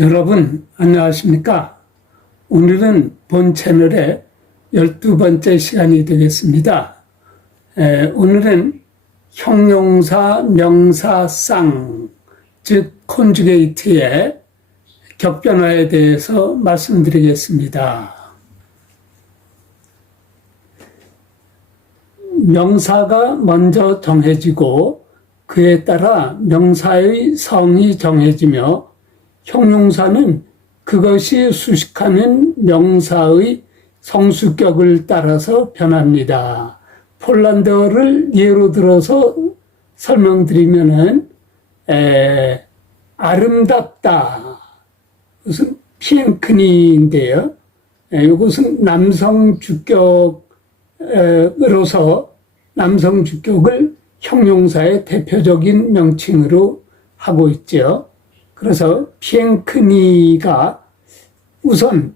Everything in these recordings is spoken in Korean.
여러분 안녕하십니까? 오늘은 본 채널의 12번째 시간이 되겠습니다. 오늘은 형용사 명사쌍, 즉 콘주게이트의 격변화에 대해서 말씀드리겠습니다. 명사가 먼저 정해지고 그에 따라 명사의 성이 정해지며 형용사는 그것이 수식하는 명사의 성수격을 따라서 변합니다. 폴란드어를 예로 들어서 설명드리면은 아름답다. 이것은 피엔크니인데요. 이것은 남성 주격으로서 남성 주격을 형용사의 대표적인 명칭으로 하고 있죠. 그래서 피엔크니가 우선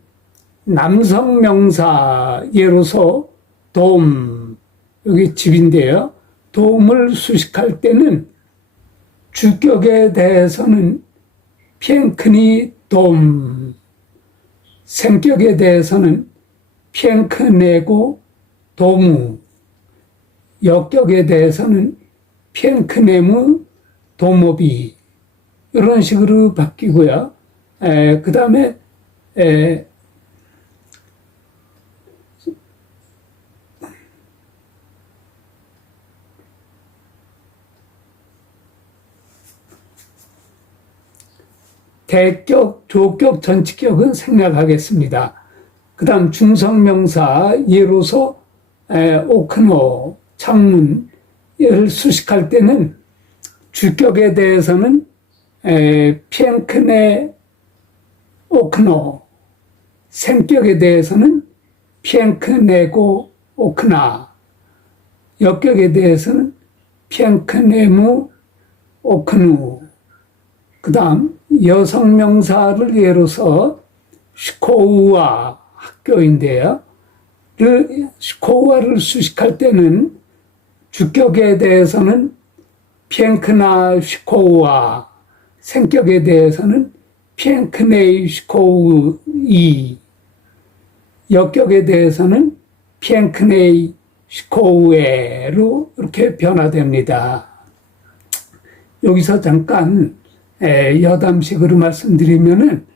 남성 명사 예로서 돔, 여기 집인데요. 돔을 수식할 때는 주격에 대해서는 피엔크니 돔, 생격에 대해서는 피엔크네고 도무, 역격에 대해서는 피엔크네무 도모비, 이런 식으로 바뀌고요. 그 다음에 대격, 조격, 전치격은 생략하겠습니다. 그 다음 중성명사 예로서 오크노, 창문을 수식할 때는 주격에 대해서는 피엔크네 오크노, 생격에 대해서는 피엔크네고 오크나, 역격에 대해서는 피엔크네무 오크누. 그 다음 여성명사를 예로서 슈코우와 학교인데요. 슈코우와를 수식할 때는 주격에 대해서는 피엔크나 슈코우와, 생격에 대해서는 피엔크네이 슈코우이, 역격에 대해서는 피엔크네이 슈코우에로 이렇게 변화됩니다. 여기서 잠깐 여담식으로 말씀드리면은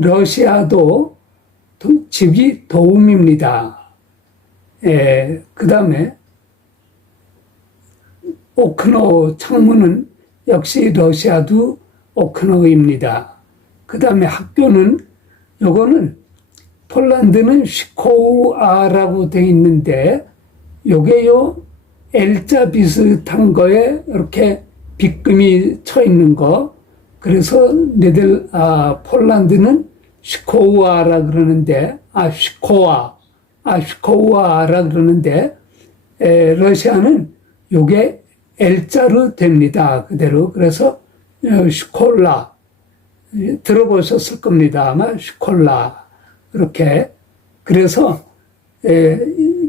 러시아도 집이 도움입니다. 그 다음에 오크노 창문은 역시 러시아도 오크노입니다. 그 다음에 학교는 요거는 폴란드는 슈코우아라고 되어 있는데 요게요 L자 비슷한 거에 이렇게 빗금이 쳐 있는 거. 그래서 폴란드는 슈코우아라 그러는데 슈코우아라 그러는데 러시아는 요게 L자로 됩니다. 그대로. 그래서 슈콜라 들어보셨을 겁니다. 아마 슈콜라 이렇게. 그래서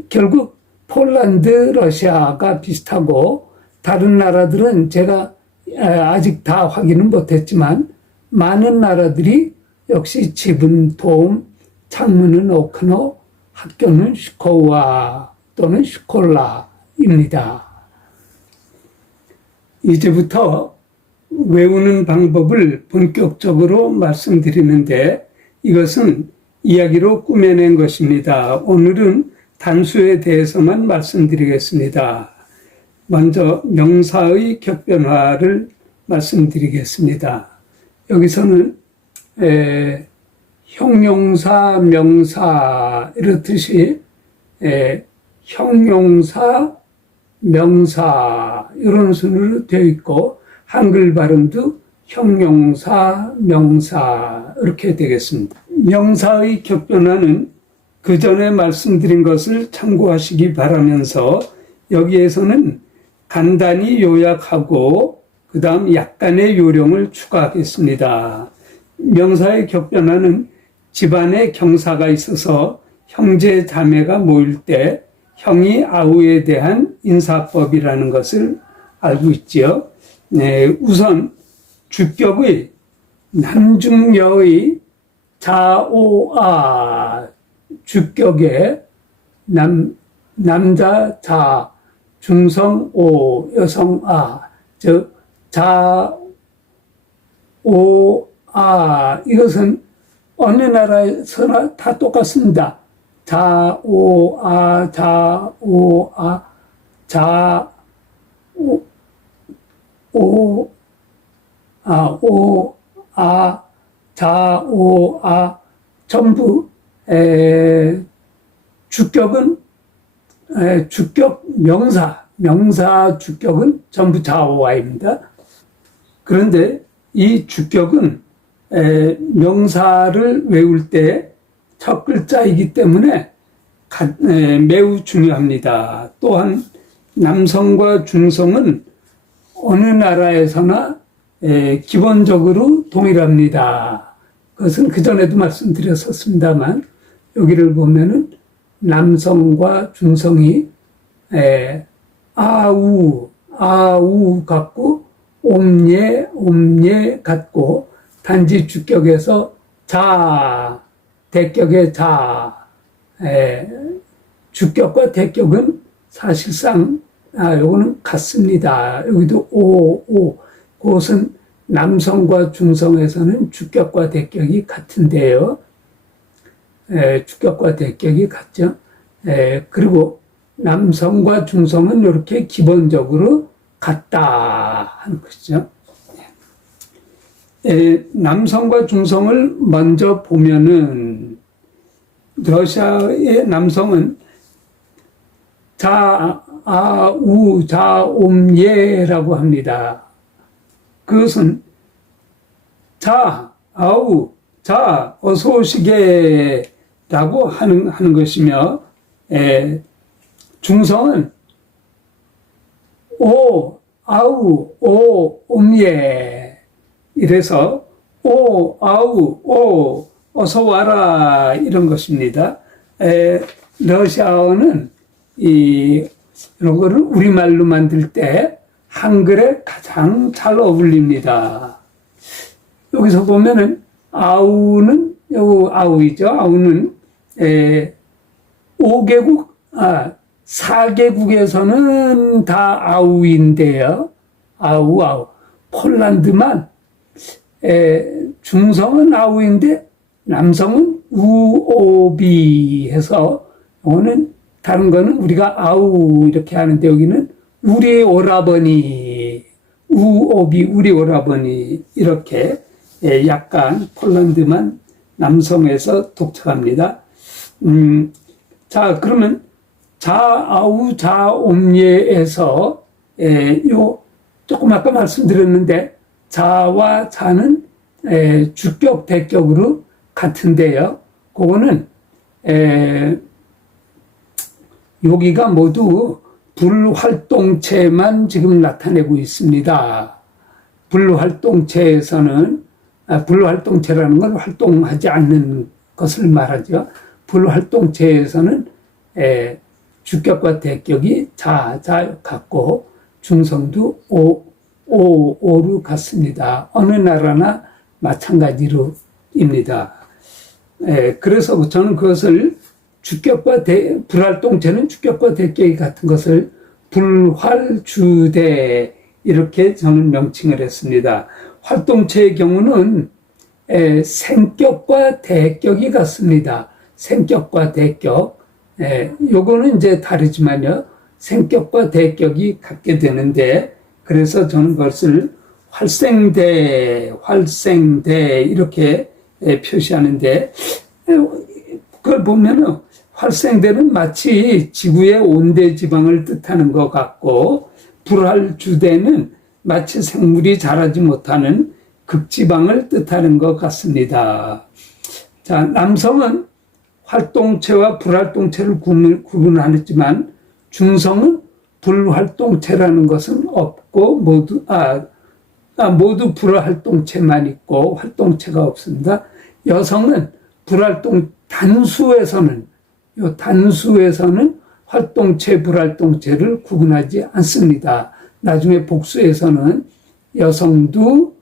결국 폴란드, 러시아가 비슷하고 다른 나라들은 제가 아직 다 확인은 못했지만 많은 나라들이 역시 집은 돔, 창문은 오크노, 학교는 슈코우아 또는 슈콜라입니다. 이제부터 외우는 방법을 본격적으로 말씀드리는데 이것은 이야기로 꾸며낸 것입니다. 오늘은 단수에 대해서만 말씀드리겠습니다. 먼저 명사의 격변화를 말씀드리겠습니다. 여기서는 형용사, 명사 이렇듯이 형용사, 명사 이런 순으로 되어 있고 한글 발음도 형용사, 명사 이렇게 되겠습니다. 명사의 격변화는 그 전에 말씀드린 것을 참고하시기 바라면서 여기에서는 간단히 요약하고 그 다음 약간의 요령을 추가하겠습니다. 명사의 격변화는 집안에 경사가 있어서 형제 자매가 모일 때 형이 아우에 대한 인사법이라는 것을 알고 있지요. 네, 우선 주격의 남중여의 자오아 주격의 남자 자 중성 오 여성 아 즉 자오아 이것은 어느 나라에서나 다 똑같습니다. 자오아 자오아 자오아 자오아 전부 주격은 주격 명사 주격은 전부 자오아입니다. 그런데 이 주격은 명사를 외울 때 첫 글자이기 때문에 매우 중요합니다. 또한 남성과 중성은 어느 나라에서나 기본적으로 동일합니다. 그것은 그전에도 말씀드렸었습니다만 여기를 보면은 남성과 중성이 아우 같고 옴예 같고 단지 주격에서 자 대격의 자 주격과 대격은 사실상 요거는 같습니다. 여기도 오 그것은 남성과 중성에서는 주격과 대격이 같은데요. 주격과 대격이 같죠. 그리고 남성과 중성은 이렇게 기본적으로 같다 하는 것이죠. 남성과 중성을 먼저 보면은 러시아의 남성은 자아우 자옴예라고 합니다. 그것은 아우 자 어서 오시게라고 하는 것이며 중성은 오 아우 오 옴예 이래서 오 아우 오 어서 와라 이런 것입니다. 러시아어는 이런 거를 우리말로 만들 때 한글에 가장 잘 어울립니다. 여기서 보면은 아우는 요 아우이죠. 아우는 4개국에서는 다 아우인데요. 아우 폴란드만 중성은 아우인데 남성은 우오비 해서 이거는 다른 거는 우리가 아우 이렇게 하는데 여기는 우리 오라버니 우오비 우리 오라버니 이렇게 약간 폴란드만 남성에서 독특합니다. 자 그러면 자아우 자옴예에서 요 조금 아까 말씀드렸는데 자와 자는 주격 대격으로 같은데요. 그거는 여기가 모두 불활동체만 지금 나타내고 있습니다. 불활동체에서는 불활동체라는 건 활동하지 않는 것을 말하죠. 불활동체에서는 주격과 대격이 자 같고 중성도 오로 같습니다. 어느 나라나 마찬가지로입니다. 그래서 저는 그것을 불활동체는 주격과 대격이 같은 것을 불활주대 이렇게 저는 명칭을 했습니다. 활동체의 경우는 생격과 대격이 같습니다. 생격과 대격. 요거는 이제 다르지만요. 생격과 대격이 같게 되는데 그래서 저는 그것을 활생대 이렇게 표시하는데 그걸 보면은 활생대는 마치 지구의 온대 지방을 뜻하는 것 같고 불활주대는 마치 생물이 자라지 못하는 극지방을 뜻하는 것 같습니다. 자, 남성은 활동체와 불활동체를 구분하지만 중성은 불활동체라는 것은 없고 모두 불활동체만 있고 활동체가 없습니다. 여성은 단수에서는 활동체, 불활동체를 구분하지 않습니다. 나중에 복수에서는 여성도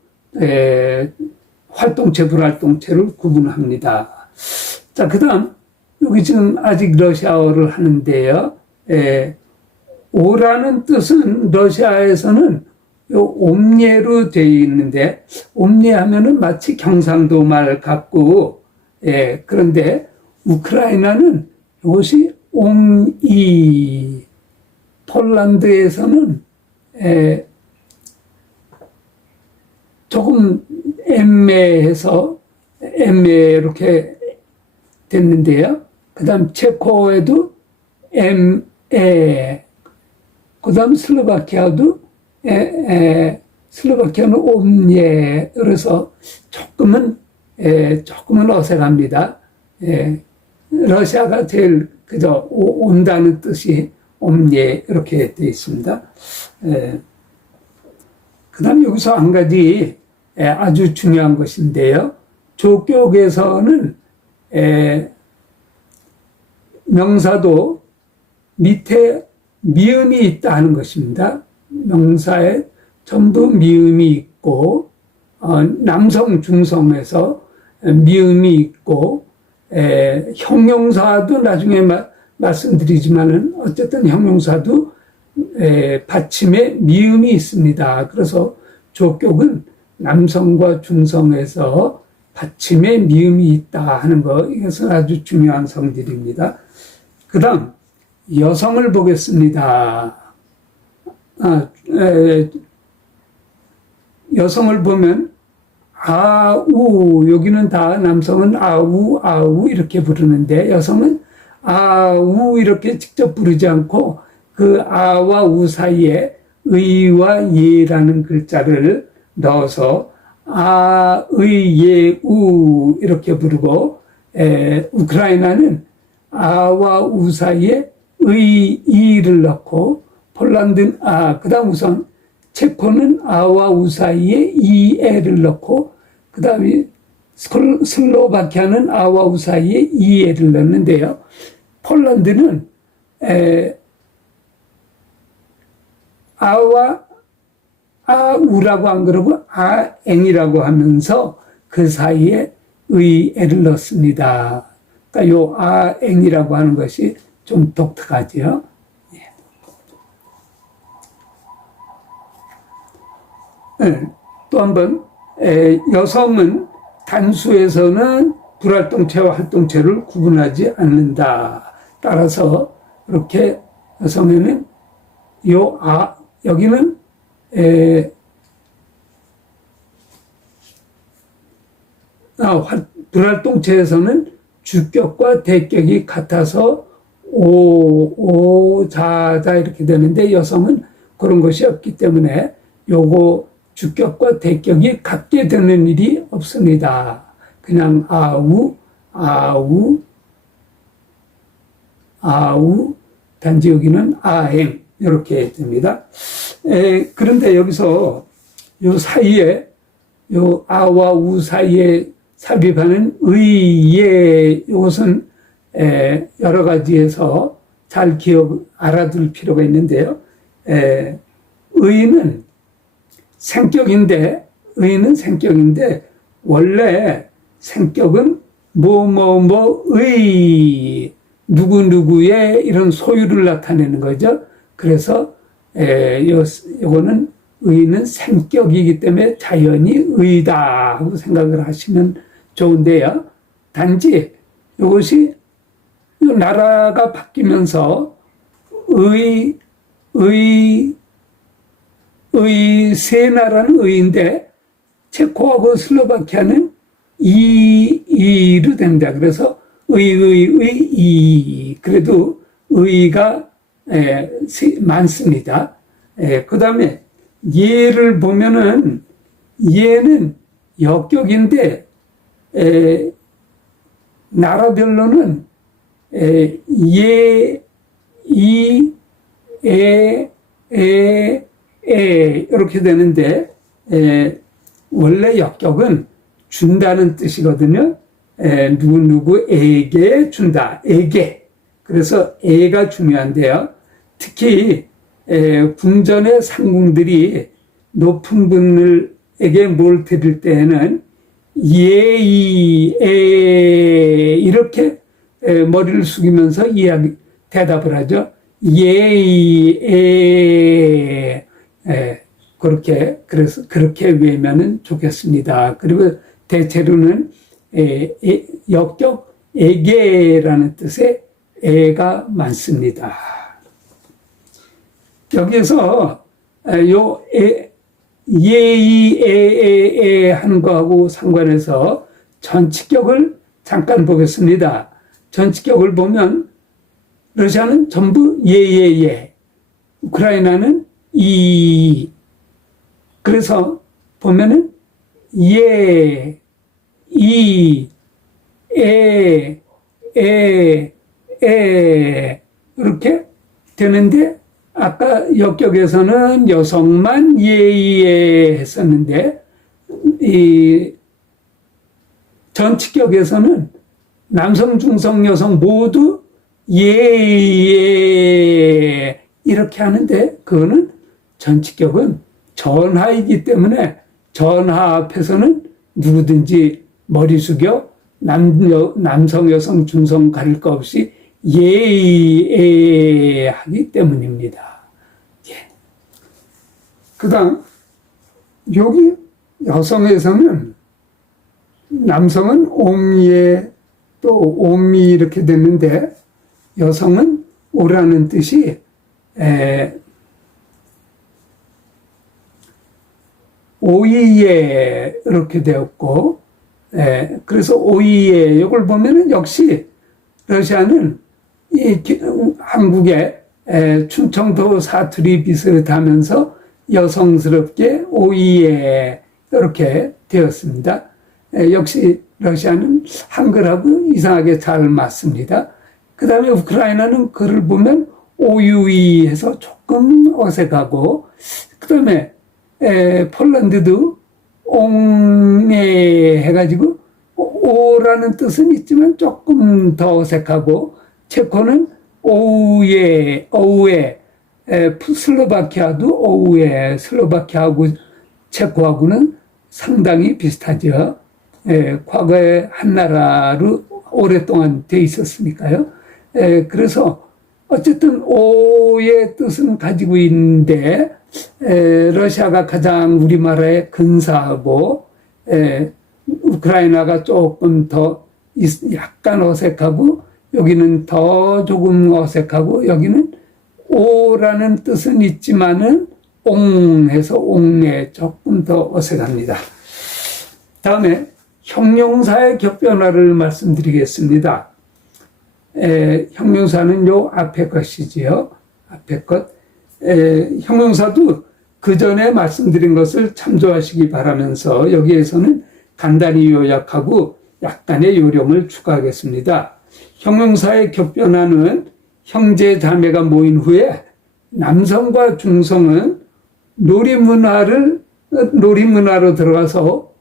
활동체, 불활동체를 구분합니다. 자, 그 다음, 여기 지금 아직 러시아어를 하는데요. 오라는 뜻은 러시아에서는 요 옴니에로 되어 있는데, 옴니 하면은 마치 경상도 말 같고, 그런데 우크라이나는 이것이 옴이, 폴란드에서는 조금 애매해서 이렇게 됐는데요. 그 다음 체코에도 그 다음 슬로바키아도 슬로바키아는 옴예. 그래서 조금은 어색합니다. 러시아가 제일 그저 온다는 뜻이 옴예 이렇게 되어 있습니다. 그 다음 여기서 한 가지 아주 중요한 것인데요. 조격에서는 명사도 밑에 미음이 있다 하는 것입니다. 명사에 전부 미음이 있고, 남성 중성에서 미음이 있고, 형용사도 나중에 말씀드리지만은 어쨌든 형용사도 받침에 미음이 있습니다. 그래서 조격은 남성과 중성에서 받침에 미음이 있다 하는 거, 이것은 아주 중요한 성질입니다. 그 다음 여성을 보겠습니다. 여성을 보면 아우, 여기는 다 남성은 아우 이렇게 부르는데 여성은 아우 이렇게 직접 부르지 않고 그 아와 우 사이에 의와 예라는 글자를 넣어서 의, 예, 우 이렇게 부르고, 우크라이나는 아와 우 사이에 의, 이를 넣고, 폴란드는 그 다음 우선 체코는 아와 우 사이에 이에를 넣고, 그 다음에 슬로바키아는 아와 우 사이에 이에를 넣는데요. 폴란드는 우라고 안 그러고 앵이라고 하면서 그 사이에 의에를 넣습니다. 그러니까 요 앵이라고 하는 것이 좀 독특하죠. 또 한번 여성은 단수에서는 불활동체와 활동체를 구분하지 않는다. 따라서 이렇게 여성에는 여기는 불활동체에서는 주격과 대격이 같아서 자자 이렇게 되는데 여성은 그런 것이 없기 때문에 요거 주격과 대격이 같게 되는 일이 없습니다. 그냥 아우 단지 여기는 아행 이렇게 됩니다. 그런데 여기서 요 사이에 요 아와 우 사이에 삽입하는 의예 이것은 여러 가지에서 잘 알아둘 필요가 있는데요. 의는 생격인데 원래 생격은 뭐뭐뭐의 누구누구의 이런 소유를 나타내는 거죠. 그래서 요거는 의는 생격이기 때문에 자연히 의다 하고 생각을 하시면 좋은데요. 단지 이것이 나라가 바뀌면서 세 나라는 의인데 체코하고 슬로바키아는 이로 된다. 그래서 의 그래도 의가 많습니다. 그 다음에 예를 보면은 예는 역격인데 나라별로는 예, 이, 이렇게 되는데 원래 역격은 준다는 뜻이거든요. 누구에게 준다. 에게. 그래서 에가 중요한데요. 특히 궁전의 상궁들이 높은 분을 뭘 드릴 때에는 예의, 이렇게 머리를 숙이면서 대답을 하죠. 예의, 그래서 그렇게 외우면 좋겠습니다. 그리고 대체로는 역격 에게라는 뜻의 에가 많습니다. 여기서 요 예의 에 하는 거하고 상관해서 전치격을 잠깐 보겠습니다. 전치격을 보면 러시아는 전부 예예예, 우크라이나는 이. 그래서 보면은 예, 이, 에, 이렇게 되는데, 아까 역격에서는 여성만 예예 했었는데, 이 전치격에서는 남성, 중성, 여성 모두 예예 이렇게 하는데, 그거는 전치격은 전하이기 때문에 전하 앞에서는 누구든지 머리 숙여 남성, 여성, 중성 가릴 거 없이 예의하기 때문입니다. 예. 그 다음, 여기 여성에서는 남성은 옴예, 또 옴이 이렇게 됐는데, 여성은 오라는 뜻이 오이예 이렇게 되었고, 그래서 오이예 이걸 보면은 역시 러시아는 한국의 충청도 사투리 비슷하면서 여성스럽게 오이예 이렇게 되었습니다. 역시 러시아는 한글하고 이상하게 잘 맞습니다. 그 다음에 우크라이나는 글을 보면 오유이 해서 조금 어색하고, 그 다음에 폴란드도 옹에 해가지고 오라는 뜻은 있지만 조금 더 어색하고, 체코는 오우에, 슬로바키아도 오우에, 슬로바키아하고 체코하고는 상당히 비슷하죠. 과거에 한 나라로 오랫동안 돼 있었으니까요. 그래서 어쨌든 오의 뜻은 가지고 있는데, 러시아가 가장 우리나라에 근사하고, 우크라이나가 조금 더 약간 어색하고, 여기는 더 조금 어색하고, 여기는 오라는 뜻은 있지만은 옹해서 옹에 조금 더 어색합니다. 다음에 형용사의 격변화를 말씀드리겠습니다. 형용사는 요 앞에 것이지요. 앞에 것. 형용사도 그 전에 말씀드린 것을 참조하시기 바라면서 여기에서는 간단히 요약하고 약간의 요령을 추가하겠습니다. 형용사의 격변화는 형제 자매가 모인 후에 남성과 중성은 놀이문화로 들어가서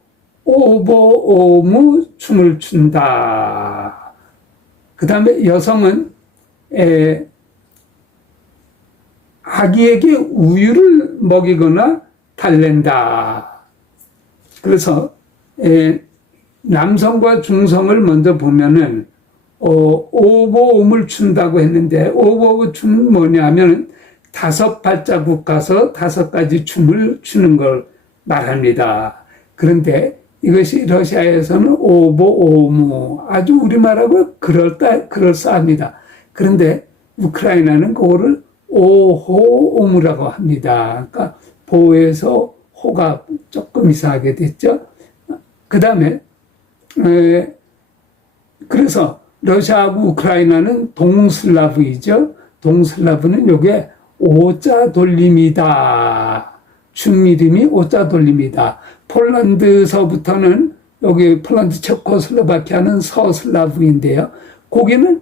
오보오무 춤을 춘다. 그 다음에 여성은 아기에게 우유를 먹이거나 달랜다. 그래서 남성과 중성을 먼저 보면은 오보옴을 춘다고 했는데, 오보옴 춤은 뭐냐면 5발자국 가서 5가지 춤을 추는 걸 말합니다. 그런데 이것이 러시아에서는 오보오무, 아주 우리말하고 그럴싸합니다. 그런데 우크라이나는 그거를 오호오무라고 합니다. 그러니까 보에서 호가 조금 이상하게 됐죠. 그 다음에 그래서 러시아하고 우크라이나는 동슬라브이죠. 동슬라브는 요게 오자 돌림이다. 춤 이름이 오자 돌림이다. 폴란드서부터는 여기 폴란드, 체코슬로바키아는 서슬라브인데요. 거기는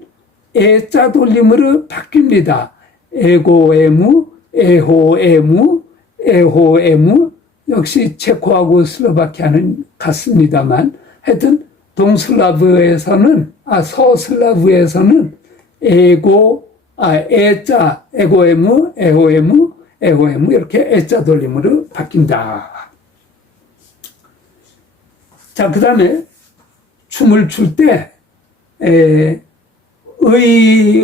에자 돌림으로 바뀝니다. 에고에무, 에호에무, 에호에무. 역시 체코하고 슬로바키아는 같습니다만, 하여튼 동슬라브에서는, 서슬라브에서는 에자, 에고에무, 에호에무, 에호에무 이렇게 에자 돌림으로 바뀐다. 자, 그 다음에 춤을 출 때, 의,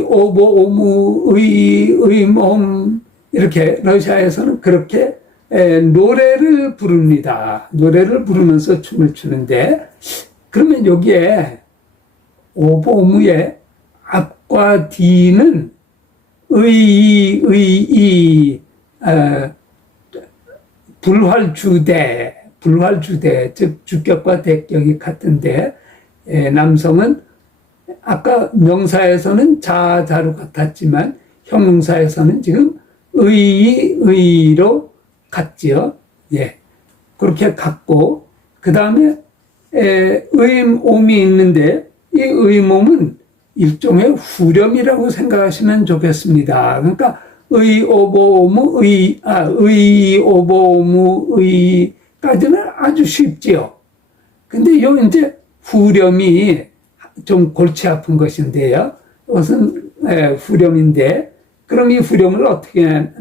오보, 오무, 의, 몸, 이렇게 러시아에서는 그렇게 노래를 부릅니다. 노래를 부르면서 춤을 추는데, 그러면 여기에 오보, 오무의 앞과 뒤는 불활주대, 즉 주격과 대격이 같은데, 남성은 아까 명사에서는 자자로 같았지만 형용사에서는 지금 의로 같지요. 예, 그렇게 같고 그 다음에 의임옴이 있는데 이 의임옴은 일종의 후렴이라고 생각하시면 좋겠습니다. 그러니까 의오보무 의오보무 의까지는 아주 쉽지요. 근데 요 이제 후렴이 좀 골치 아픈 것인데요. 이것은 후렴인데, 그럼 이 후렴을 어떻게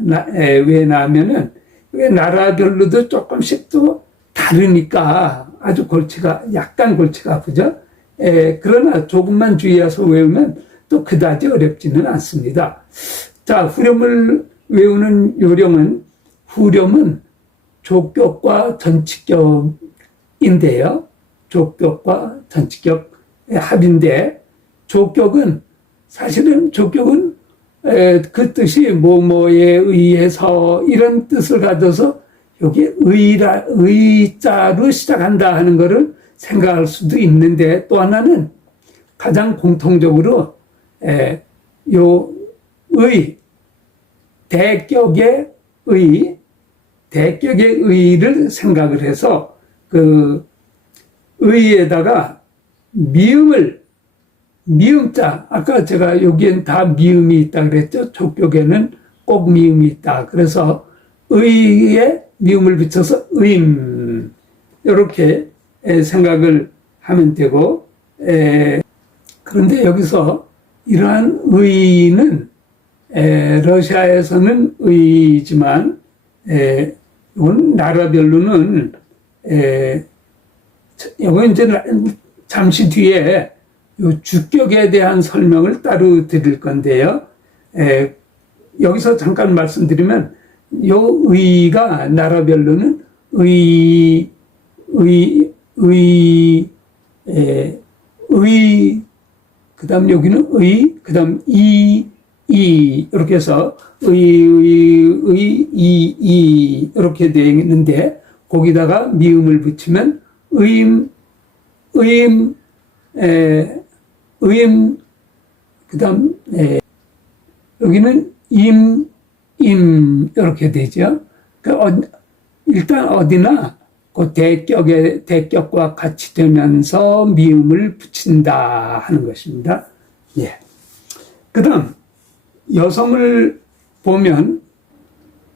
왜 나면은 나라별로도 조금씩 또 다르니까 아주 약간 골치가 아프죠. 그러나 조금만 주의해서 외우면 또 그다지 어렵지는 않습니다. 자, 후렴을 외우는 요령은, 후렴은 족격과 전치격인데요. 족격과 전치격 합인데, 사실은 족격은 그 뜻이 뭐뭐에 의해서 이런 뜻을 가져서 여기 의자로 시작한다 하는 것을 생각할 수도 있는데, 또 하나는 가장 공통적으로 대격의 의를 생각을 해서 그 의에다가 미음자, 아까 제가 여기엔 다 미음이 있다 그랬죠. 족격에는 꼭 미음이 있다. 그래서 의에 미음을 붙여서 의임, 이렇게 생각을 하면 되고, 그런데 여기서 이러한 의는 러시아에서는 의지만 이건 나라별로는 이건 이제 잠시 뒤에 요 주격에 대한 설명을 따로 드릴 건데요. 여기서 잠깐 말씀드리면 요 의가 나라별로는 그다음 여기는 그다음 이렇게 해서 이렇게 되어 있는데, 거기다가 미음을 붙이면 그다음 여기는 이렇게 되죠. 일단 어디나 그 대격과 같이 되면서 미음을 붙인다 하는 것입니다. 예. 그다음 여성을 보면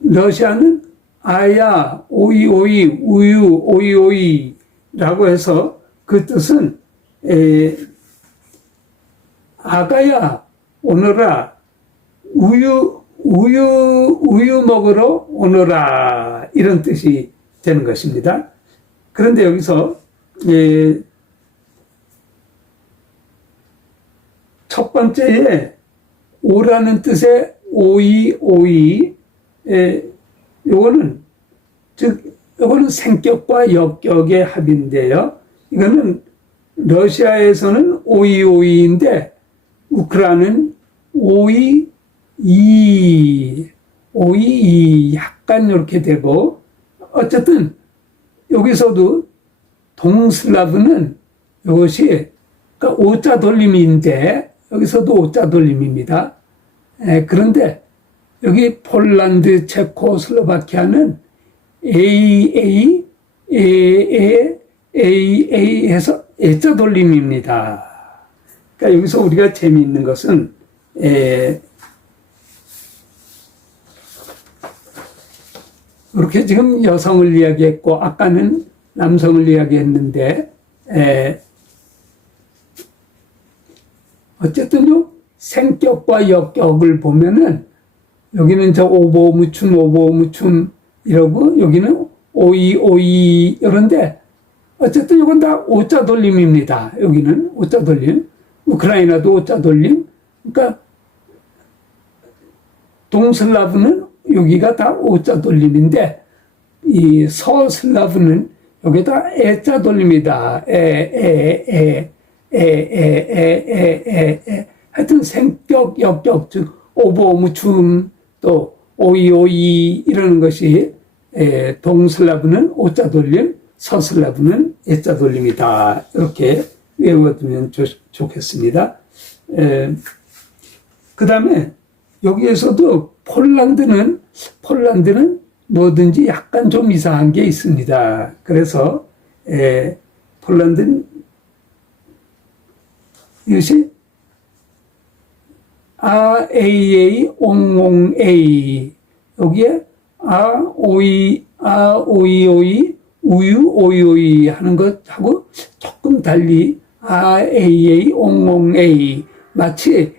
러시아는 아야, 오이, 우유, 오이라고 해서 그 뜻은 아가야, 오너라, 우유 먹으러 오너라, 이런 뜻이 되는 것입니다. 그런데 여기서 첫 번째에 오라는 뜻의 오이, 요거는 생격과 역격의 합인데요. 이거는 러시아에서는 오이인데 우크라이나는 오이 약간 이렇게 되고, 어쨌든 여기서도 동슬라브는 이것이 그러니까 오자 돌림인데 여기서도 오자 돌림입니다. 그런데 여기 폴란드, 체코, 슬로바키아는 AA 해서 애자 돌림입니다. 그러니까 여기서 우리가 재미있는 것은 이렇게 지금 여성을 이야기했고 아까는 남성을 이야기했는데 어쨌든요 생격과 역격을 보면은 여기는 저 오보무춤 이러고 여기는 오이 이런데 어쨌든 이건 다 오자 돌림입니다. 여기는 오자 돌림. 우크라이나도 오자 돌림. 그러니까 동슬라브는 여기가 다 오자 돌림인데 이 서슬라브는 여기다 에자 돌림이다. 하여튼 생격, 역격, 즉 오보무춤 또 오이오이 이러는 것이 동슬라브는 오자 돌림, 서슬라브는 에자 돌림이다. 이렇게 외워두면 좋겠습니다. 그 다음에 여기에서도 폴란드는 뭐든지 약간 좀 이상한 게 있습니다. 그래서 폴란드는 이것이 RAA 옹옹A 여기에 오이 우유 오이 하는 것하고 조금 달리 RAA 옹옹A 마치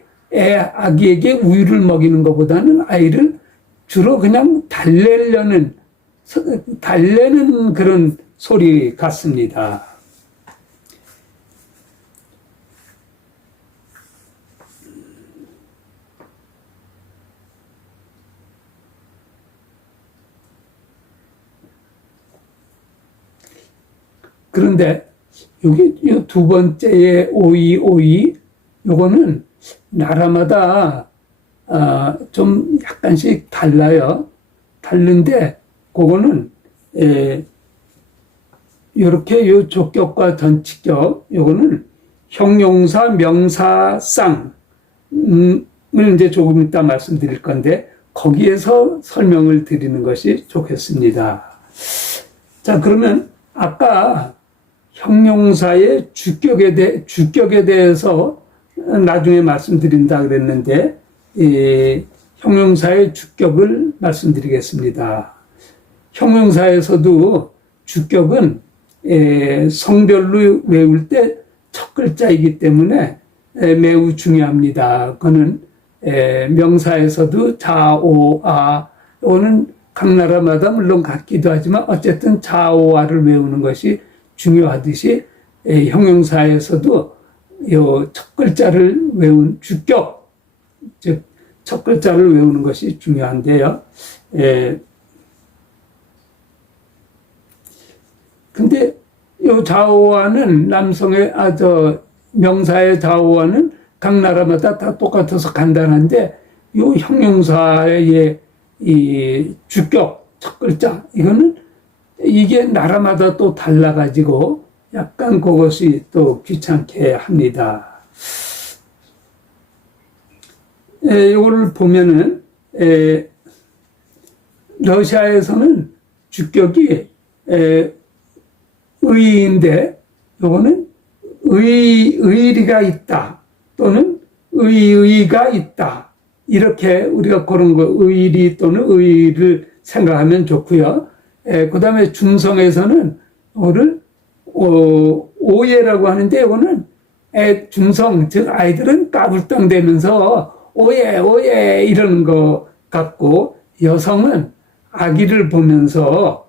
아기에게 우유를 먹이는 것보다는 아이를 주로 그냥 달래는 그런 소리 같습니다. 그런데 여기 두 번째의 오이 요거는 나라마다 좀 약간씩 달라요. 다른데 그거는 이렇게 요 족격과 전치격 요거는 형용사 명사쌍을 이제 조금 이따 말씀드릴 건데 거기에서 설명을 드리는 것이 좋겠습니다. 자, 그러면 아까 형용사의 주격에 대해서 나중에 말씀드린다 그랬는데 형용사의 주격을 말씀드리겠습니다. 형용사에서도 주격은 성별로 외울 때 첫 글자이기 때문에 매우 중요합니다. 그거는 명사에서도 자오아 이거는 각 나라마다 물론 같기도 하지만 어쨌든 자오아를 외우는 것이 중요하듯이 형용사에서도 요 첫 글자를 외운 주격 즉 첫 글자를 외우는 것이 중요한데요. 근데 요 자오와는 명사의 자오와는 각 나라마다 다 똑같아서 간단한데 요 형용사의 이 주격 첫 글자 이거는 이게 나라마다 또 달라가지고 약간 그것이 또 귀찮게 합니다. 이걸 보면은 러시아에서는 주격이 의인데 요거는 의리가 있다 또는 의의가 있다 이렇게 우리가 그런 거 의리 또는 의의를 생각하면 좋고요. 그 다음에 중성에서는 이거를 오예라고 하는데 이거는 중성 즉 아이들은 까불떡대면서 오예 이러는 것 같고 여성은 아기를 보면서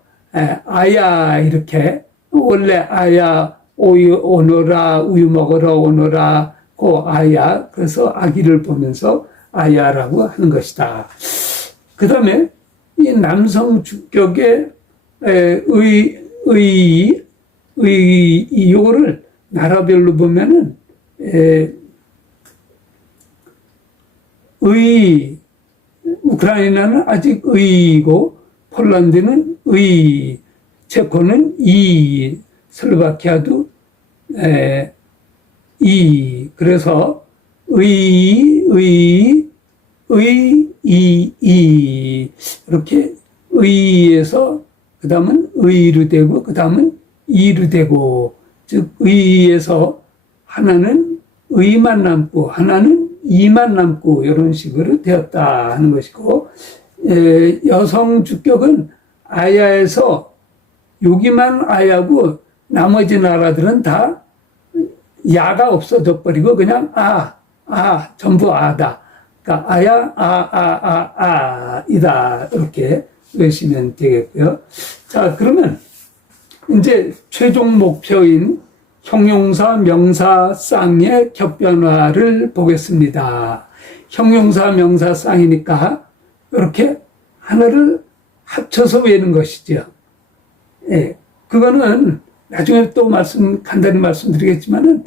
아야 이렇게 원래 아야 우유 오너라 우유 먹으러 오너라 그 아야 그래서 아기를 보면서 아야라고 하는 것이다. 그 다음에 이 남성 주격의 요거를 나라별로 보면은 우크라이나는 아직 의이고 폴란드는 의, 체코는 이, 슬로바키아도 이. 그래서 이 이렇게 의에서 그 다음은 의로 되고 그 다음은 이로 되고 즉 의에서 하나는 의만 남고 하나는 이만 남고 이런 식으로 되었다 하는 것이고 여성 주격은 아야에서 여기만 아야고 나머지 나라들은 다 야가 없어져 버리고 그냥 전부 아다. 그러니까 아야 이다 이렇게 외우시면 되겠고요. 자, 그러면 이제 최종 목표인 형용사, 명사, 쌍의 격변화를 보겠습니다. 형용사, 명사, 쌍이니까 이렇게 하나를 합쳐서 외우는 것이죠. 예, 그거는 나중에 또 간단히 말씀드리겠지만은,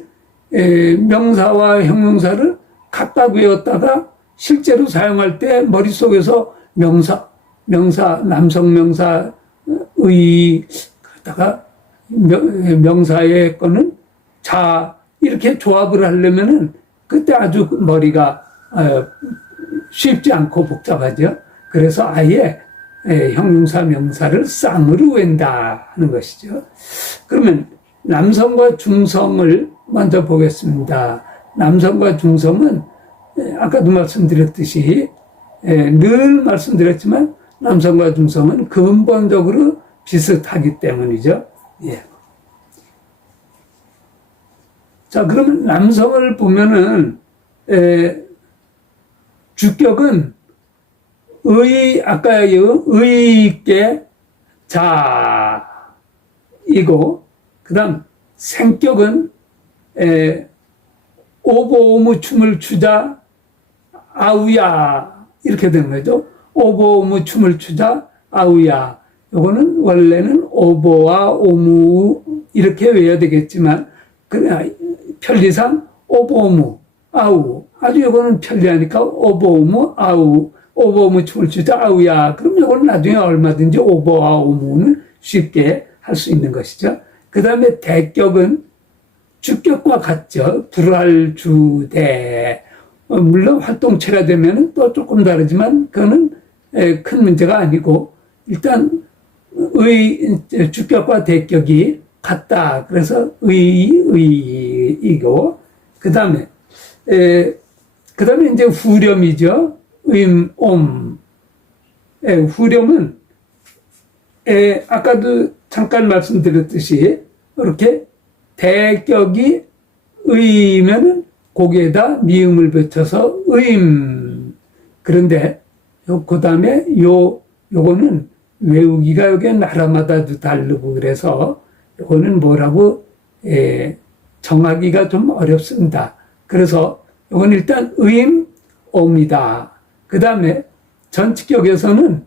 명사와 형용사를 각각 외웠다가 실제로 사용할 때 머릿속에서 명사, 남성 명사, 갖다가 명사의 거는 자, 이렇게 조합을 하려면은 그때 아주 머리가 쉽지 않고 복잡하죠. 그래서 아예 형용사, 명사를 쌍으로 웬다 하는 것이죠. 그러면 남성과 중성을 먼저 보겠습니다. 남성과 중성은 아까도 말씀드렸듯이 늘 말씀드렸지만 남성과 중성은 근본적으로 비슷하기 때문이죠. 예. 자, 그러면 남성을 보면은 주격은 의 있게 자이고, 그 다음 생격은 오보오무 춤을 추자 아우야, 이렇게 되는 거죠. 오보오무 춤을 추자 아우야. 요거는 원래는 오보와 오무 이렇게 외워야 되겠지만 그냥 편리상 오보오무 아우, 아주 요거는 편리하니까 오보오무 아우, 오보오무 춤을 추자 아우야. 그럼 요거는 나중에 얼마든지 오보와 오무는 쉽게 할 수 있는 것이죠. 그 다음에 대격은 주격과 같죠. 불활주대. 물론 활동체가 되면 또 조금 다르지만 그거는 큰 문제가 아니고, 일단 주격과 대격이 같다. 그래서 의이고, 그 다음에 이제 후렴이죠. 옴. 후렴은 아까도 잠깐 말씀드렸듯이 이렇게 대격이 의면은 거기에다 미음을 붙여서 의임. 그런데 그 다음에 요거는 외우기가 여기 나라마다도 다르고 그래서 요거는 뭐라고 정하기가 좀 어렵습니다. 그래서 요건 일단 의임 옵니다. 그 다음에 전치격에서는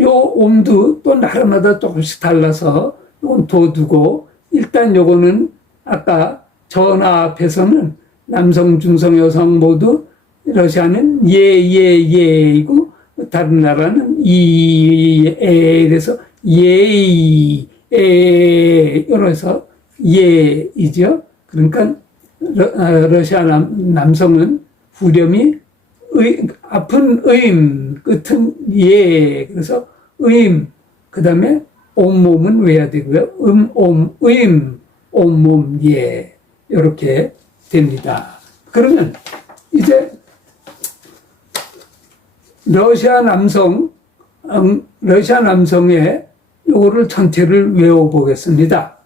요 옴도 또 나라마다 조금씩 달라서 요건 둬두고, 일단 요거는 아까 전화 앞에서는 남성, 중성, 여성 모두 러시아는 예이고 다른 나라는 이래서 예이 이래서 예이죠. 그러니까 러시아 남성은 후렴이 앞은 의임, 끝은 예. 그래서 의임, 그 다음에 온몸은 외야 되고요. 옴, 의임, 온몸, 예. 이렇게 됩니다. 그러면 이제 러시아 남성의 요거를 전체를 외워보겠습니다.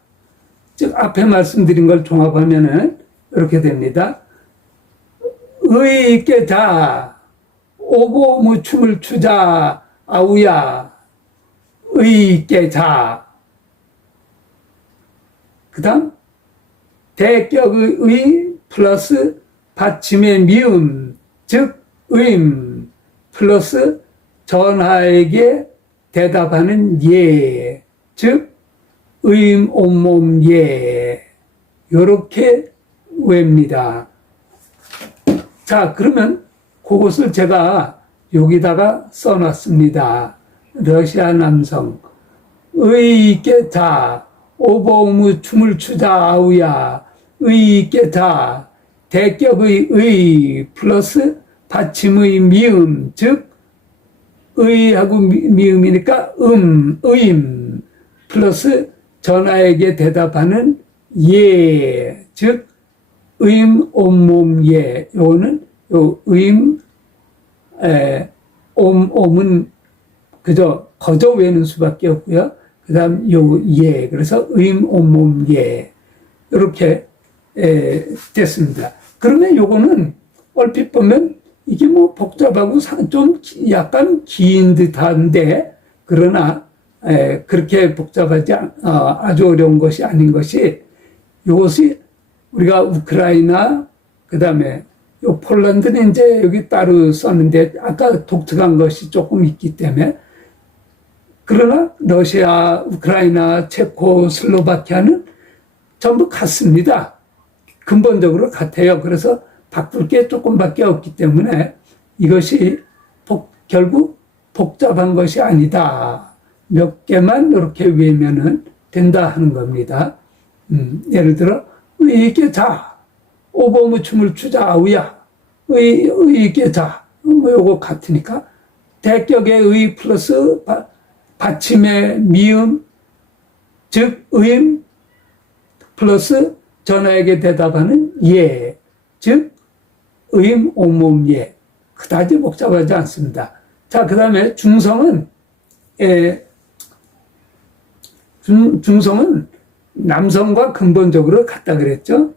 즉, 앞에 말씀드린 걸 종합하면은 이렇게 됩니다. 의 있게 자, 오보무 춤을 추자, 아우야, 의 있게 자. 그 다음, 대격의 의 플러스 받침의 미음, 즉, 의임, 플러스 전하에게 대답하는 예, 즉, 의임, 온몸, 예. 요렇게 외웁니다. 자, 그러면 그것을 제가 여기다가 써놨습니다. 러시아 남성. 의 있게 자, 오보무 춤을 추자 아우야, 의 있게 자, 대격의 의 플러스 받침의 미음, 즉, 의하고 미음이니까 의임 플러스 전하에게 대답하는 예, 즉, 의임, 온몸, 예. 요거는, 의임, 옴은 그저 거저 외는 수밖에 없고요. 그 다음, 예. 그래서 의임, 온몸, 예. 이렇게, 됐습니다. 그러면 요거는 얼핏 보면 이게 뭐 복잡하고 좀 약간 긴 듯한데, 그러나 그렇게 복잡하지 아주 어려운 것이 아닌 것이 이것이 우리가 우크라이나 그다음에 요 폴란드는 이제 여기 따로 썼는데 아까 독특한 것이 조금 있기 때문에 그러나 러시아, 우크라이나, 체코, 슬로바키아는 전부 같습니다. 근본적으로 같아요. 그래서 바꿀 게 조금밖에 없기 때문에 이것이 결국 복잡한 것이 아니다. 몇 개만 이렇게 외우면은 된다 하는 겁니다. 예를 들어 의있게 자, 오보무 춤을 추자 아우야, 의있게 자, 뭐 요거 같으니까 대격의 의 플러스 받침의 미음, 즉 의임 플러스 전하에게 대답하는 예, 즉 의임 온몸 예. 그다지 복잡하지 않습니다. 자, 그 다음에 중성은 중성은 남성과 근본적으로 같다 그랬죠.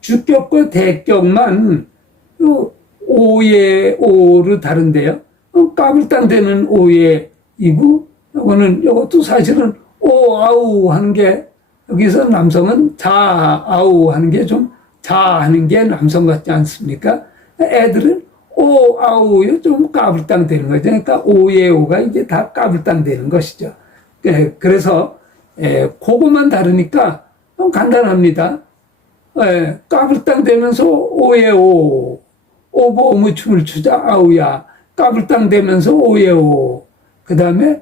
주격과 대격만 오예 오로 다른데요. 까불땅되는 오예이고 이것도 사실은 오 아우 하는 게 여기서 남성은 자 아우 하는 게 좀 자 하는 게 남성 같지 않습니까? 애들은 오 아우 좀 까불땅되는 거죠. 그러니까 오예 오가 이제 다 까불땅되는 것이죠. 그래서 그거만 다르니까 좀 간단합니다. 까불땅대면서 오예오, 오보오무 춤을 추자 아우야, 까불땅대면서 오예오. 그 다음에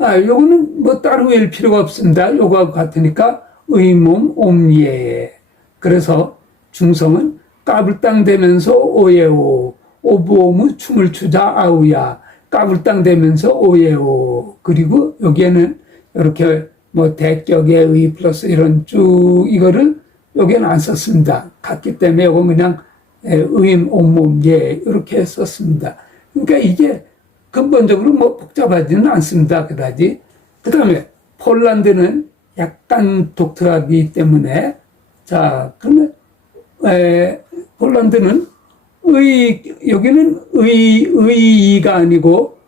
요거는 뭐 따로 외울 필요가 없습니다. 요거하고 같으니까 의몸 옴예. 그래서 중성은 까불땅대면서 오예오, 오보오무 춤을 추자 아우야, 까불땅대면서 오예오. 그리고 여기에는 이렇게 뭐 대격의 의 플러스 이런 쭉 이거를 여기에는 안 썼습니다. 같기 때문에 이거 그냥 의임 온몸 예 이렇게 썼습니다. 그러니까 이게 근본적으로 뭐 복잡하지는 않습니다. 그다지. 그다음에 폴란드는 약간 독특하기 때문에 자 그러면 폴란드는 여기는 의가 아니고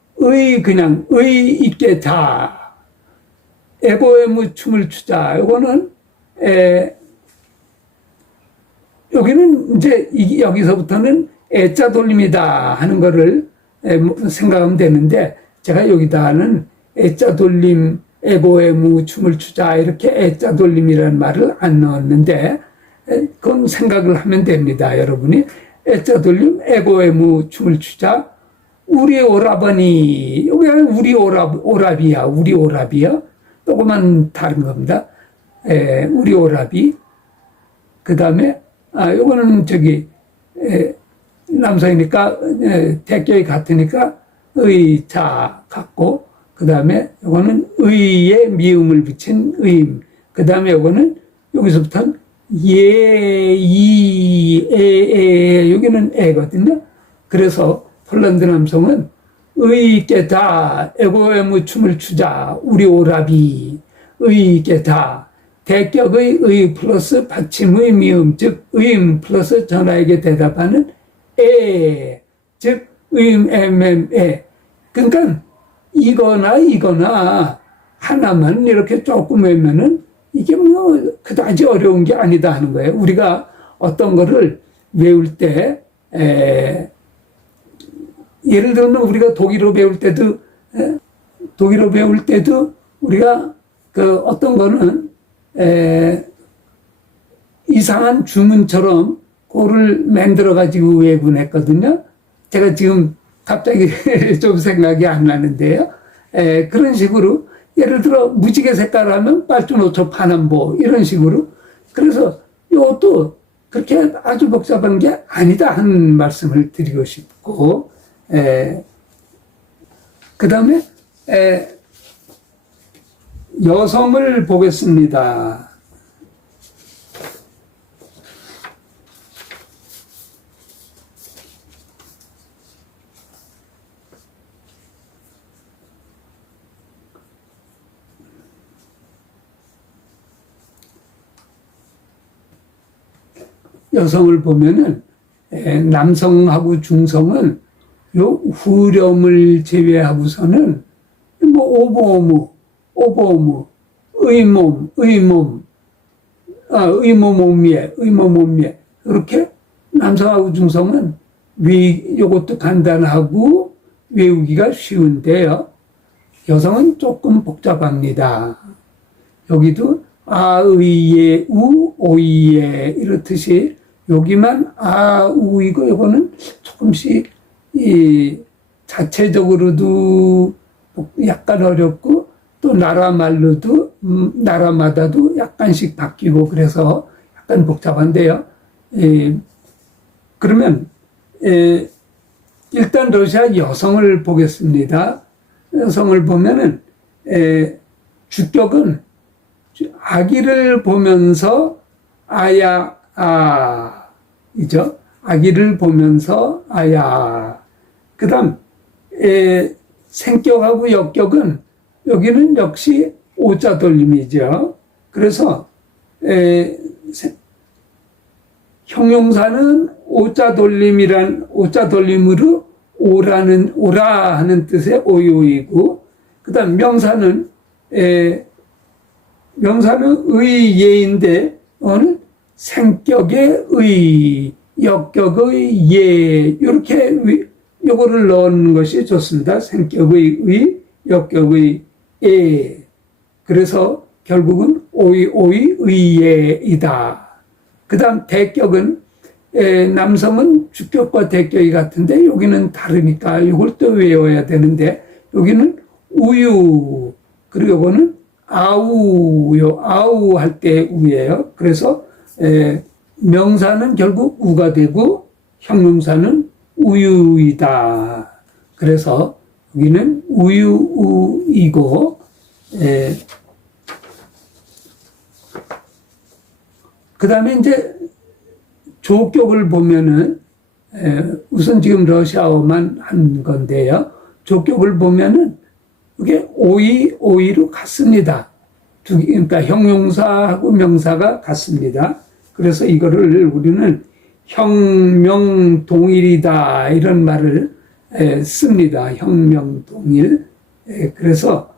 그냥 의 있게 자 에고에무 춤을 추자. 이거는 여기는 이제 여기서부터는 애자 돌림이다 하는 거를 생각하면 되는데 제가 여기다는 애자 돌림 에고에무 춤을 추자 이렇게 애자 돌림이라는 말을 안 넣었는데 그건 생각을 하면 됩니다. 여러분이 애자 돌림 에고에무 춤을 추자 우리 오라버니 여기 우리 오라비야 우리 오라비야 조금만 다른 겁니다. 우리 오라비. 그 다음에, 요거는 남성이니까, 대격이 같으니까, 의자 같고, 그 다음에 요거는 의에 미음을 붙인 의임. 그 다음에 요거는 여기서부터는 여기는 애거든요. 그래서 폴란드 남성은 의 있게 다 에고에무 춤을 추자 우리 오라비 의 있게 다 대격의 의 플러스 받침의 미음 즉 의임 플러스 전하에게 대답하는 즉 의임 그러니까 이거나 하나만 이렇게 조금 외우면은 이게 뭐 그다지 어려운 게 아니다 하는 거예요. 우리가 어떤 거를 외울 때 예를 들면 우리가 독일어 배울 때도 우리가 그 어떤 거는 이상한 주문처럼 그거를 만들어 가지고 외우곤 했거든요. 제가 지금 갑자기 좀 생각이 안 나는데요. 그런 식으로 예를 들어 무지개 색깔 하면 빨주노초 파남보 이런 식으로 그래서 이것도 그렇게 아주 복잡한 게 아니다 하는 말씀을 드리고 싶고 그 다음에 여성을 보겠습니다. 여성을 보면은 남성하고 중성은 요 후렴을 제외하고서는 뭐 오보무, 의몸, 의모몸예 이렇게 남성하고 중성은 요것도 간단하고 외우기가 쉬운데요. 여성은 조금 복잡합니다. 여기도 아의예 우 오이예 이렇듯이 여기만 아우이고 요거는 조금씩 이 자체적으로도 약간 어렵고 또 나라말로도 나라마다도 약간씩 바뀌고 그래서 약간 복잡한데요. 그러면 일단 러시아 여성을 보겠습니다. 여성을 보면은 주격은 아기를 보면서 이죠. 아기를 보면서 그다음 생격하고 역격은 여기는 역시 오자 돌림이죠. 그래서 형용사는 오자 돌림으로 오라 하는 뜻의 오요이고, 그다음 명사는 의예인데 어느 생격의 의, 역격의 예 이렇게 요거를 넣는 것이 좋습니다. 생격의 의, 역격의 예. 그래서 결국은 의예이다. 그 다음 대격은 남성은 주격과 대격이 같은데 여기는 다르니까 이걸 또 외워야 되는데 여기는 우유 그리고 요거는 아우 할 때 우예요. 그래서 명사는 결국 우가 되고 형용사는 우유이다. 그래서 여기는 우유이고 그 다음에 이제 조격을 보면은 우선 지금 러시아어만 한 건데요. 조격을 보면은 이게 오이로 같습니다. 그러니까 형용사하고 명사가 같습니다. 그래서 이거를 우리는 혁명동일이다 이런 말을 씁니다. 혁명동일. 그래서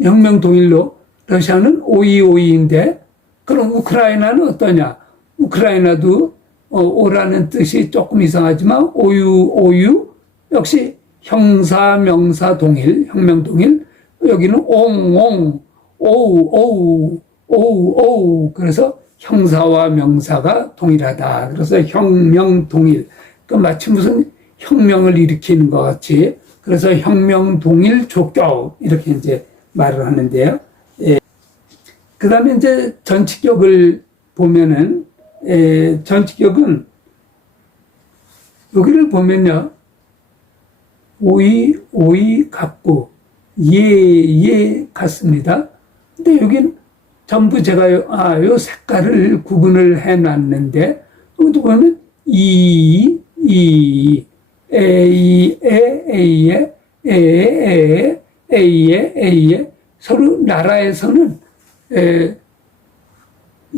혁명동일로 러시아는 오이인데 그럼 우크라이나는 어떠냐? 우크라이나도 오라는 뜻이 조금 이상하지만 오유 역시 형사 명사 동일 혁명동일. 여기는 오우 그래서 형사와 명사가 동일하다. 그래서 혁명동일. 그 마치 무슨 혁명을 일으키는 것 같이. 그래서 혁명동일 조격 이렇게 이제 말을 하는데요. 그 다음에 이제 전치격을 보면은 전치격은 여기를 보면요. 오이 같고 예 같습니다. 근데 여긴 전부 제가 요 색깔을 구분을 해 놨는데 여기도 보면 에이에 서로 나라에서는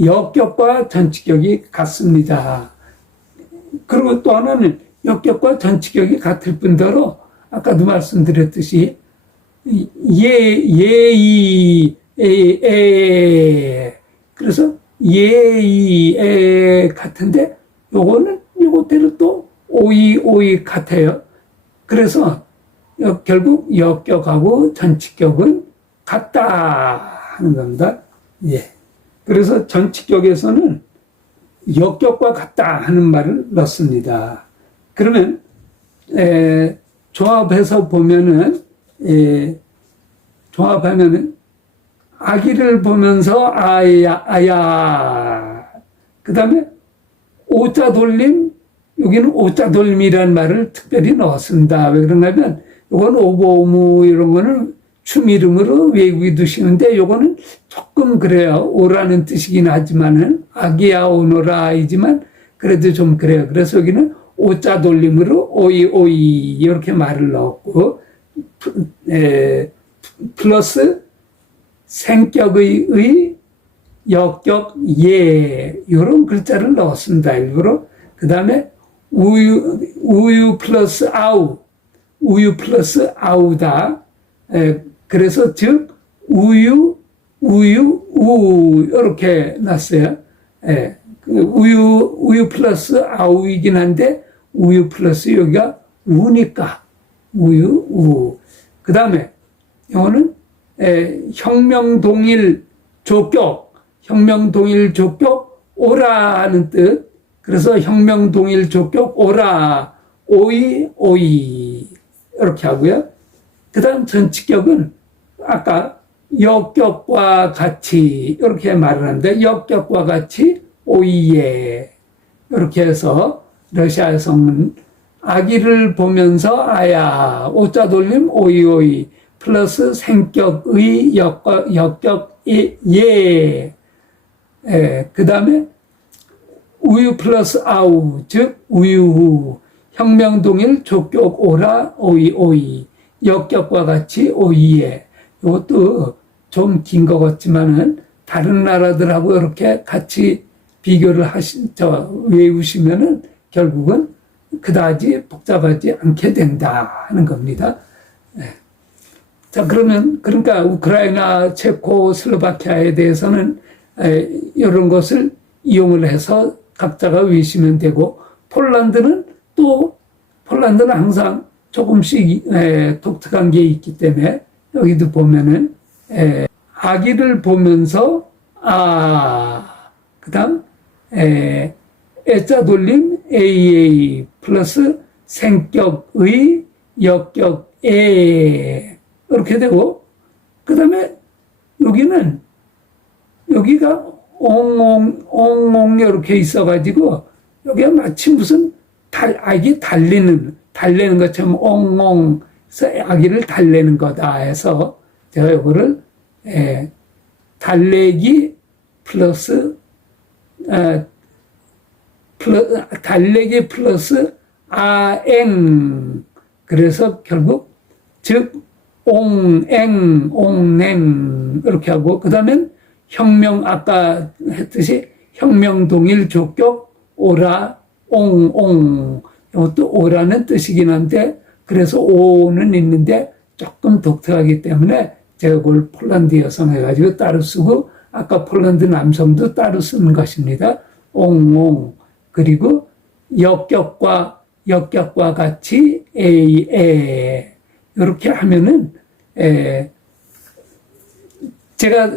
역격과 전치격이 같습니다. 그리고 또 하나는 역격과 전치격이 같을 뿐더러 아까도 말씀드렸듯이 그래서 같은데 요거는 요것대로 또 오이 같아요. 그래서 결국 역격하고 전치격은 같다 하는 겁니다. 예. 그래서 전치격에서는 역격과 같다 하는 말을 넣습니다. 그러면 조합해서 보면은 조합하면은 아기를 보면서 아야 그 다음에 오자 돌림 여기는 오자 돌림이라는 말을 특별히 넣었습니다. 왜 그런가 하면 이건 오보무 이런 거는 춤 이름으로 외국이 두시는데 요거는 조금 그래요. 오라는 뜻이긴 하지만은 아기야 오노라이지만 그래도 좀 그래요. 그래서 여기는 오자 돌림으로 오이 이렇게 말을 넣었고 플러스 생격의 의 역격 예 이런 글자를 넣었습니다. 일부러. 그 다음에 우유 플러스 아우다. 그래서 즉 우유 이렇게 났어요. 그 우유 플러스 아우이긴 한데 우유 플러스 여기가 우니까 우. 그 다음에 이거는 혁명동일 조격 오라는 뜻. 그래서 혁명동일 조격 오라 오이 이렇게 하고요. 그 다음 전치격은 아까 역격과 같이 이렇게 말을 하는데 역격과 같이 오이에 이렇게 해서 러시아에서는 아기를 보면서 아야 오자 돌림 오이오이 플러스 생격의 역격 예. 그 다음에 우유 플러스 아우 즉 우유 혁명동일 조격 오라 오이 역격과 같이 오이에. 이것도 좀 긴 것 같지만은 다른 나라들하고 이렇게 같이 비교를 외우시면은 결국은 그다지 복잡하지 않게 된다 하는 겁니다. 자, 그러니까 우크라이나, 체코, 슬로바키아에 대해서는 이런 것을 이용을 해서 각자가 외우시면 되고, 폴란드는 항상 조금씩 독특한 게 있기 때문에 여기도 보면은 아기를 보면서 그다음 애자 돌림 AA 플러스 생격의 역격 에 이렇게 되고, 그 다음에 여기가 옹옹 이렇게 있어가지고 여기가 마치 무슨 아기 달래는 것처럼 옹옹 해서 아기를 달래는 거다 해서 제가 이거를 달래기 플러스 아앵. 그래서 결국 즉 옹냉 이렇게 하고, 그 다음엔 아까 했듯이 혁명동일 조격 오라 옹. 이것도 오라는 뜻이긴 한데 그래서 오는 있는데 조금 독특하기 때문에 제가 그걸 폴란드 여성 해가지고 따로 쓰고, 아까 폴란드 남성도 따로 쓰는 것입니다. 옹. 그리고 역격과 같이 에 이렇게 하면은 제가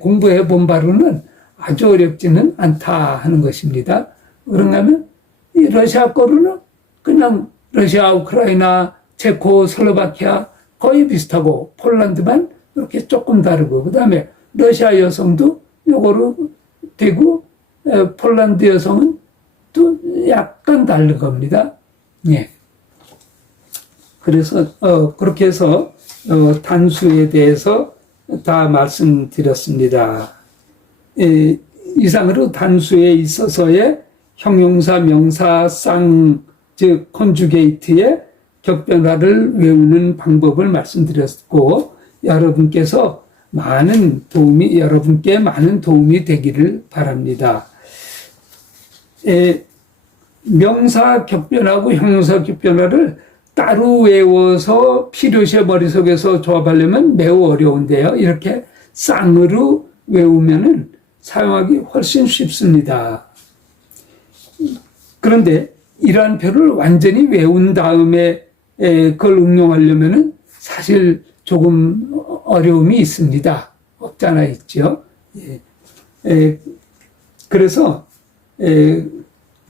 공부해 본 바로는 아주 어렵지는 않다 하는 것입니다. 그런가 하면 이 러시아 거로는 그냥 러시아, 우크라이나, 체코, 슬로바키아 거의 비슷하고 폴란드만 이렇게 조금 다르고, 그 다음에 러시아 여성도 요거로 되고 폴란드 여성은 또 약간 다른 겁니다. 예. 그래서 그렇게 해서 단수에 대해서 다 말씀드렸습니다. 이상으로 단수에 있어서의 형용사, 명사, 쌍, 즉 컨주게이트의 격변화를 외우는 방법을 말씀드렸고, 여러분께 많은 도움이 되기를 바랍니다. 명사 격변하고 형용사 격변화를 따로 외워서 필요시 머릿속에서 조합하려면 매우 어려운데요. 이렇게 쌍으로 외우면은 사용하기 훨씬 쉽습니다. 그런데 이러한 표를 완전히 외운 다음에 그걸 응용하려면은 사실 조금 어려움이 있습니다. 없지 않아 있죠. 그래서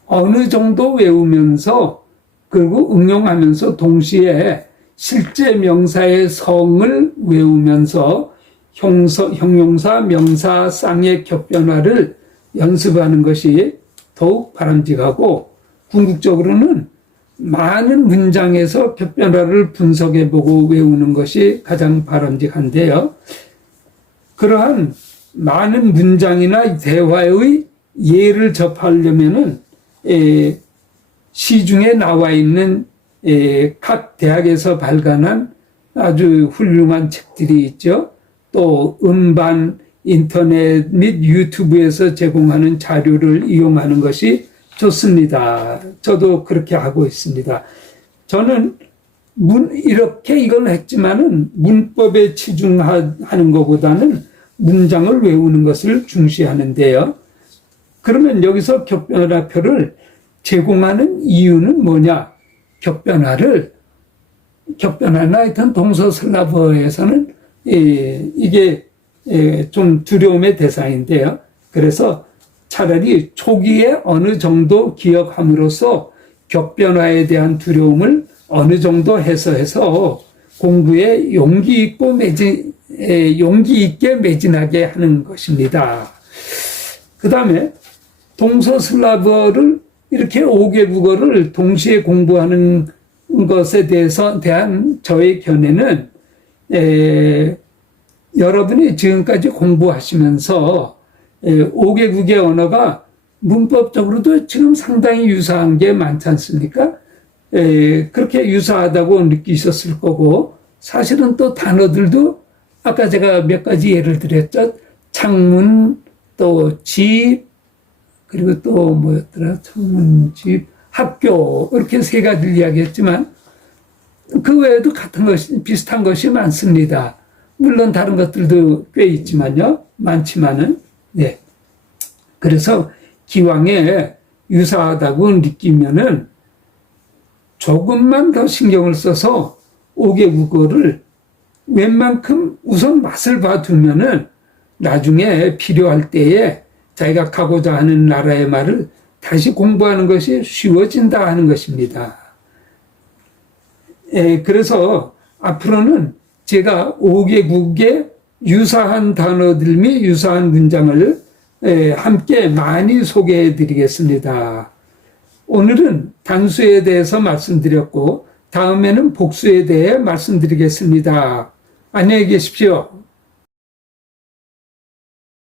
어느 정도 외우면서 그리고 응용하면서 동시에 실제 명사의 성을 외우면서 형용사, 명사, 쌍의 격변화를 연습하는 것이 더욱 바람직하고, 궁극적으로는 많은 문장에서 격변화를 분석해보고 외우는 것이 가장 바람직한데요. 그러한 많은 문장이나 대화의 예를 접하려면은 시중에 나와 있는 각 대학에서 발간한 아주 훌륭한 책들이 있죠. 또 음반, 인터넷 및 유튜브에서 제공하는 자료를 이용하는 것이 좋습니다. 저도 그렇게 하고 있습니다. 저는 이렇게 이걸 했지만은 문법에 치중하는 것보다는 문장을 외우는 것을 중시하는데요. 그러면 여기서 격변화표를 제공하는 이유는 뭐냐? 격변화나 하여튼 동서슬라브어에서는 이게 좀 두려움의 대상인데요. 그래서 차라리 초기에 어느 정도 기억함으로써 격변화에 대한 두려움을 어느 정도 해소해서 공부에 용기 있게 매진하게 하는 것입니다. 그 다음에 동서슬라브어를 이렇게 5개 국어를 동시에 공부하는 것에 대한 저의 견해는 여러분이 지금까지 공부하시면서 5개국의 언어가 문법적으로도 지금 상당히 유사한 게 많지 않습니까? 그렇게 유사하다고 느끼셨을 거고, 사실은 또 단어들도 아까 제가 몇 가지 예를 드렸죠. 창문, 또 집, 그리고 또 뭐였더라? 창문, 집, 학교, 이렇게 세 가지를 이야기했지만 그 외에도 비슷한 것이 많습니다. 물론 다른 것들도 꽤 있지만요. 많지만은, 네. 그래서 기왕에 유사하다고 느끼면은 조금만 더 신경을 써서 5개 국어를 웬만큼 우선 맛을 봐두면은 나중에 필요할 때에 자기가 가고자 하는 나라의 말을 다시 공부하는 것이 쉬워진다 하는 것입니다. 그래서 앞으로는 제가 5개국의 유사한 단어들 및 유사한 문장을 함께 많이 소개해 드리겠습니다. 오늘은 단수에 대해서 말씀드렸고 다음에는 복수에 대해 말씀드리겠습니다. 안녕히 계십시오.